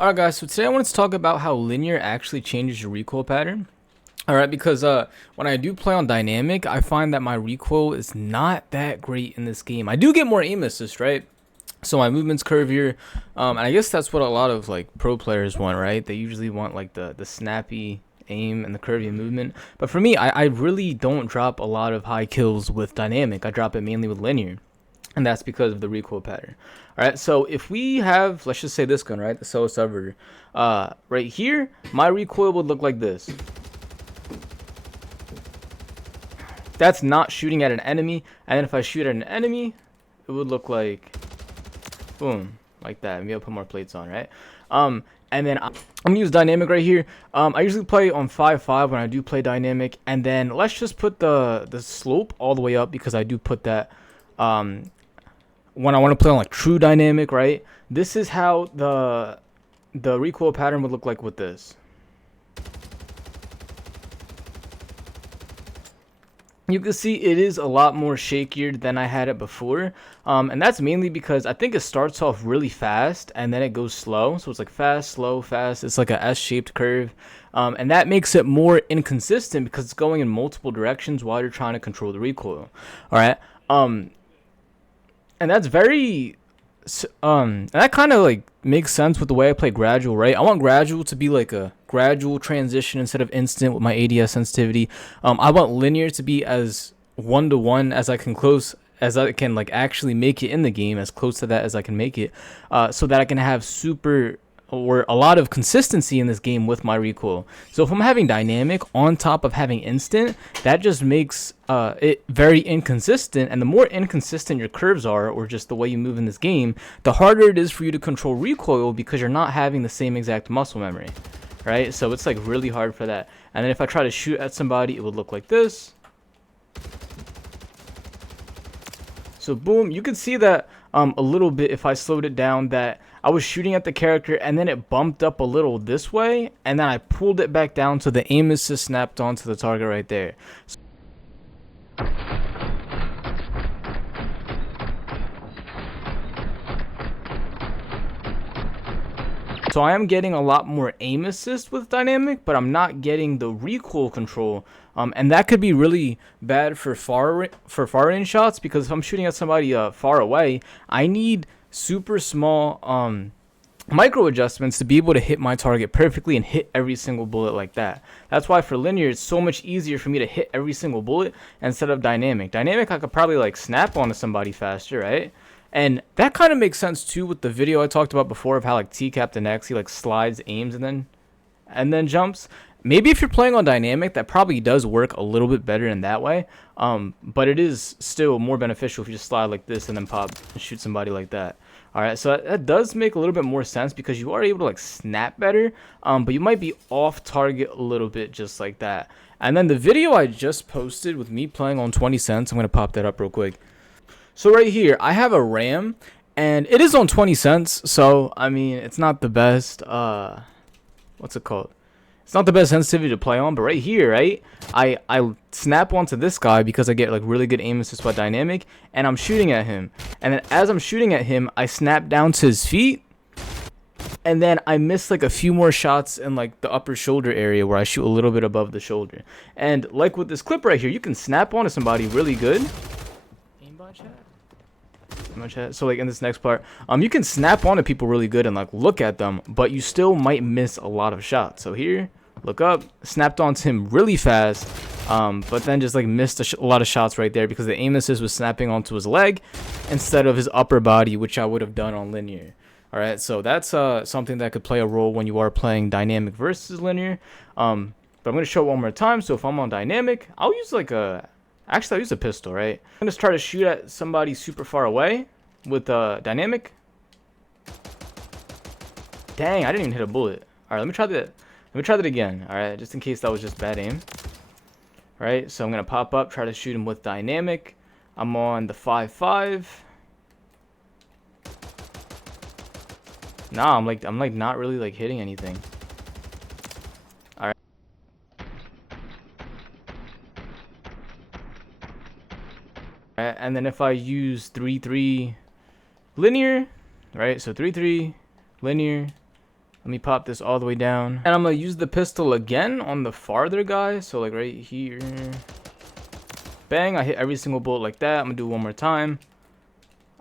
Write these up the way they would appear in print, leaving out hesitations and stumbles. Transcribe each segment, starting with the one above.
Alright guys, so today I wanted to talk about how linear actually changes your recoil pattern. Alright, because when I do play on dynamic, I find that my recoil is not that great in this game. I do get more aim assist, right? So my movement's curvier, and I guess that's what a lot of like pro players want, right? They usually want like the snappy aim and the curvy movement. But for me, I really don't drop a lot of high kills with dynamic. I drop it mainly with linear. And that's because of the recoil pattern. Alright, so if we have, let's just say this gun, right? The solo subverter. Right here, my recoil would look like this. That's not shooting at an enemy. And then if I shoot at an enemy, it would look like, boom, like that. Maybe I'll put more plates on, right? And then I'm gonna use dynamic right here. I usually play on 5.5 when I do play dynamic. And then let's just put the slope all the way up, because I do put that when I want to play on like true dynamic, right? This is how the recoil pattern would look like with this. You can see it is a lot more shakier than I had it before, and that's mainly because I think it starts off really fast and then it goes slow. So it's like fast, slow, fast. It's like a S-shaped curve, and that makes it more inconsistent because it's going in multiple directions while you're trying to control the recoil. All right. And that's very and that kind of like makes sense with the way I play gradual, right? I want gradual to be like a gradual transition instead of instant with my ADS sensitivity. I want linear to be as 1-to-1 as I can like actually make it in the game, as close to that as I can make it, so that I can have a lot of consistency in this game with my recoil. So if I'm having dynamic on top of having instant, that just makes it very inconsistent, and the more inconsistent your curves are, or just the way you move in this game, the harder it is for you to control recoil, because you're not having the same exact muscle memory, right? So it's like really hard for that. And then if I try to shoot at somebody, it would look like this. So boom, you can see that a little bit if I slowed it down, that I was shooting at the character and then it bumped up a little this way, and then I pulled it back down so the aim assist snapped onto the target right there. So I am getting a lot more aim assist with dynamic, but I'm not getting the recoil control, and that could be really bad for far range shots, because if I'm shooting at somebody far away, I need super small micro adjustments to be able to hit my target perfectly and hit every single bullet like that. That's why for linear, it's so much easier for me to hit every single bullet instead of dynamic. Dynamic, I could probably like snap onto somebody faster, right? And that kind of makes sense too with the video I talked about before of how like T-Captain X, he like slides, aims, and then jumps. Maybe if you're playing on dynamic, that probably does work a little bit better in that way. But it is still more beneficial if you just slide like this and then pop and shoot somebody like that. All right, so that does make a little bit more sense, because you are able to like snap better, but you might be off target a little bit just like that. And then the video I just posted with me playing on 20 cents, I'm going to pop that up real quick. So right here, I have a RAM, and it is on 20 cents, so, I mean, it's not the best, what's it called? It's not the best sensitivity to play on, but right here, right, I snap onto this guy because I get, like, really good aim assist by dynamic, and I'm shooting at him. And then as I'm shooting at him, I snap down to his feet, and then I miss, like, a few more shots in, like, the upper shoulder area where I shoot a little bit above the shoulder. And, like, with this clip right here, you can snap onto somebody really good. Aimbot chat? So like in this next part, you can snap onto people really good and like look at them, but you still might miss a lot of shots. So here, look up, snapped onto him really fast, but then just like missed a lot of shots right there because the aim assist was snapping onto his leg instead of his upper body, which I would have done on linear. All right, so that's something that could play a role when you are playing dynamic versus linear. But I'm gonna show it one more time. So if I'm on dynamic, I'll use like Actually, I'll use a pistol, right? I'm gonna try to shoot at somebody super far away with dynamic. Dang, I didn't even hit a bullet. All right, let me try that. Let me try that again. All right, just in case that was just bad aim. All right, so I'm gonna pop up, try to shoot him with dynamic. I'm on the 5.5. Nah, I'm like not really like hitting anything. All right. Right? And then if I use 3-3 linear, right? So 3-3 linear. Let me pop this all the way down. And I'm going to use the pistol again on the farther guy. So like right here. Bang, I hit every single bullet like that. I'm going to do it one more time.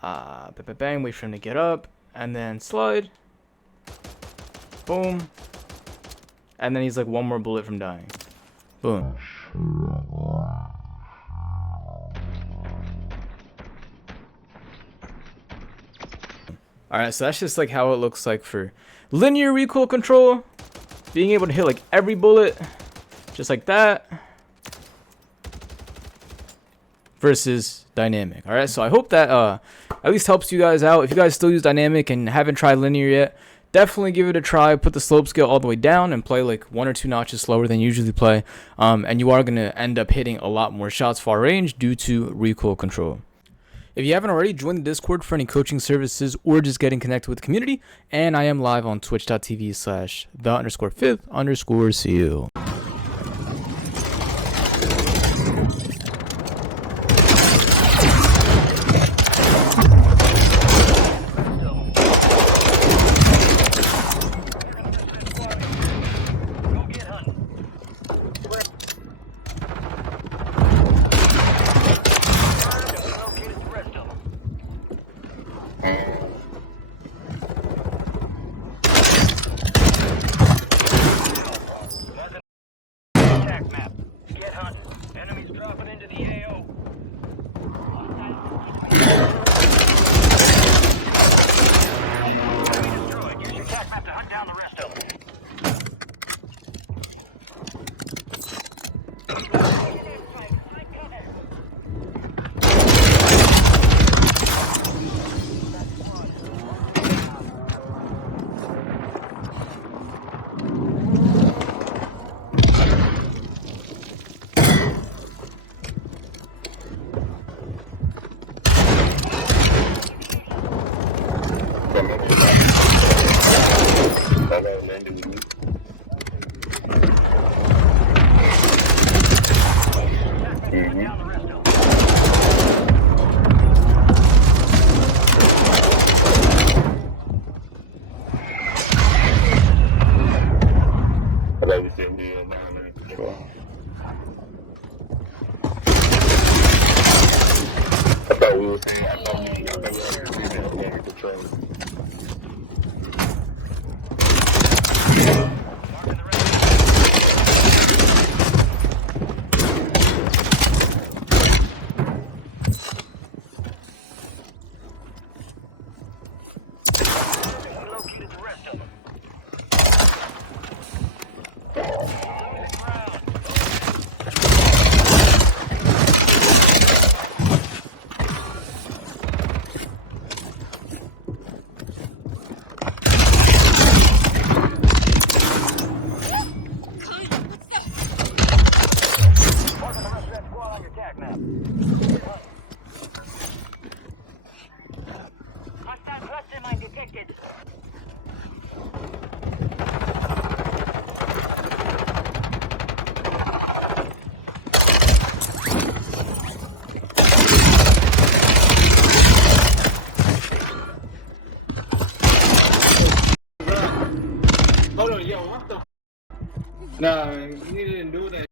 Bang, wait for him to get up. And then slide. Boom. And then he's like one more bullet from dying. Boom. Alright, so that's just like how it looks like for linear recoil control. Being able to hit like every bullet. Just like that. Versus dynamic. Alright, so I hope that at least helps you guys out. If you guys still use dynamic and haven't tried linear yet, definitely give it a try. Put the slope scale all the way down and play like 1 or 2 notches slower than you usually play. And you are going to end up hitting a lot more shots far range due to recoil control. If you haven't already, join the Discord for any coaching services or just getting connected with the community. And I am live on twitch.tv/the_5_CO. Nah, you didn't do that.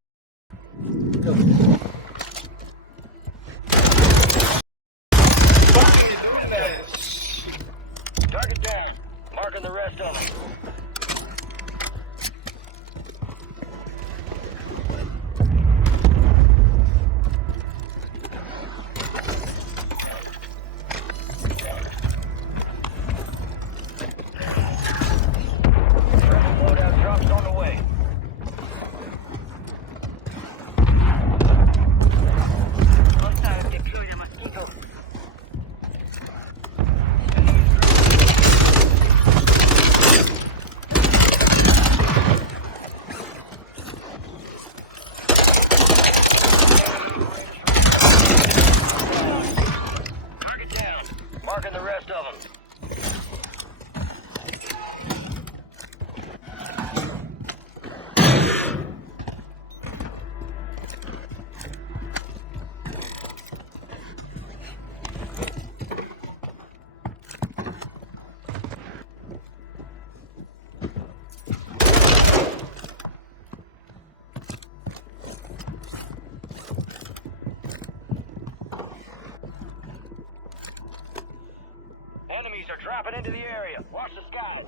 Enemies are dropping into the area. Watch the skies.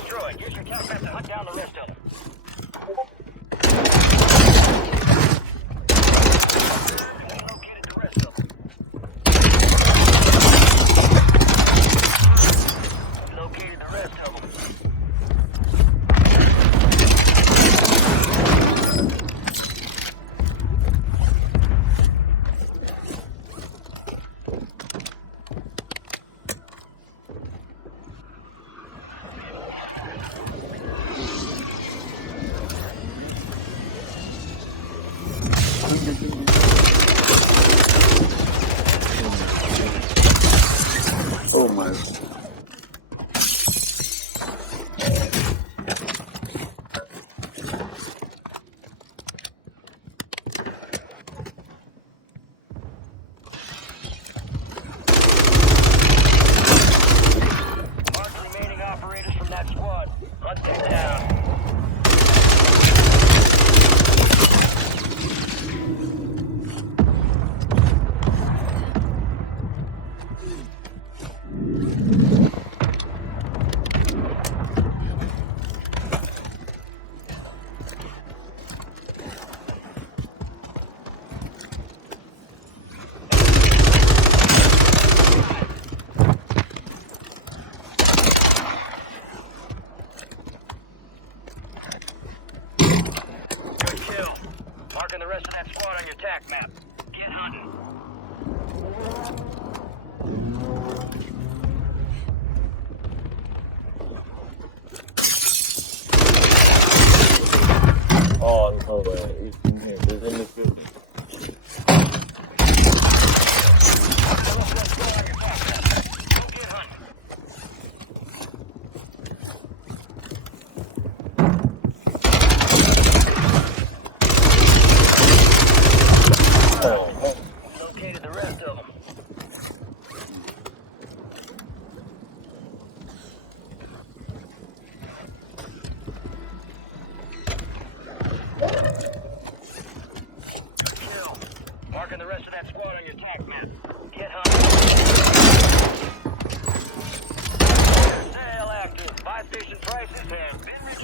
Destroyed. Use your tac map to hunt down the rest of them. Located the rest of them. Located the rest of them. Oh my. Mark the remaining operators from that squad. Hunt them down. Good kill. Marking the rest of that squad on your tac map. Get hunting. Oh, no way. He's in here. He's in this building. Let's go on your tac map. Go get hunting. Oh, man. Located the rest of them. Kill. Marking the rest of that squad on your tac map. Get hunting. Sale active. Buy station prices have been reduced.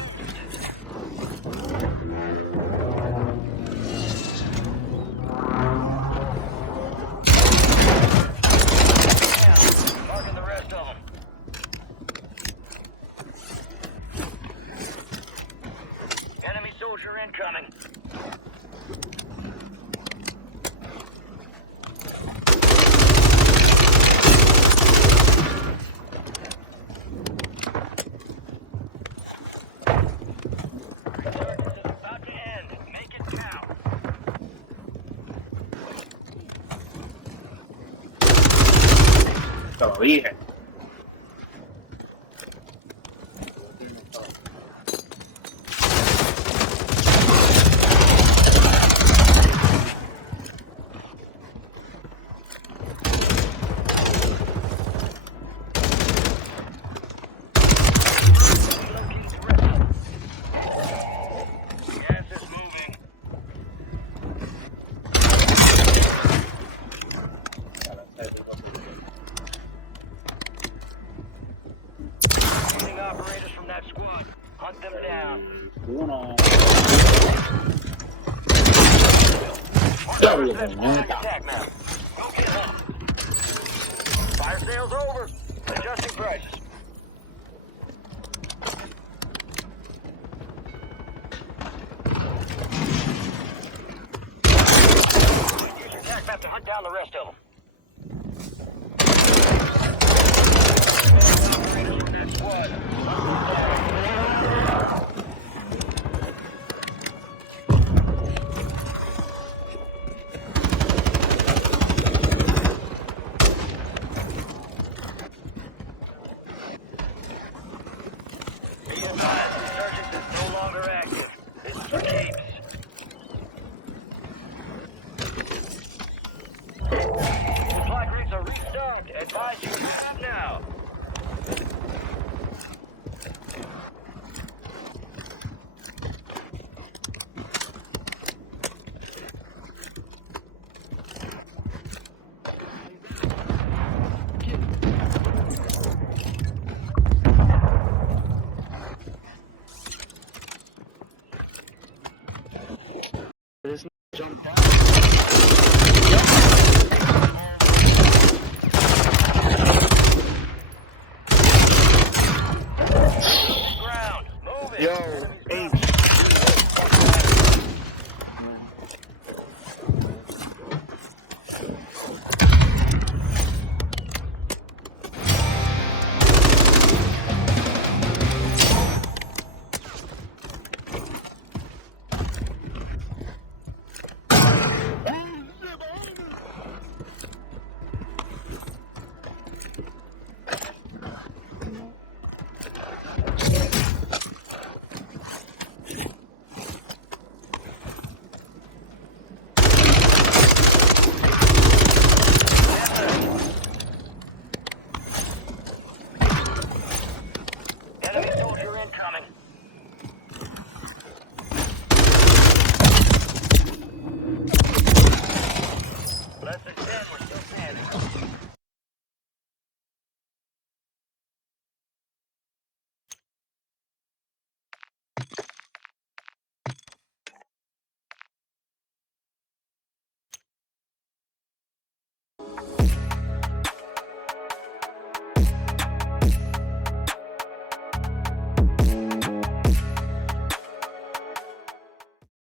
Marking the rest of them. Enemy soldier incoming. It's about to end. Make it count. Te lo dije. Located the rest of them. Gas is moving. Shooting operators from that squad. Hunt them down. Uno. Mark the rest of that squad on your tac map. Go get hunting. Fire sales over. Adjusting prices. Use your tac map to hunt down the rest of them. Operators from that squad. Be advised, resurgence is no longer active. This is for keeps. Supply crates are restocked. Advise you move now. Jump down.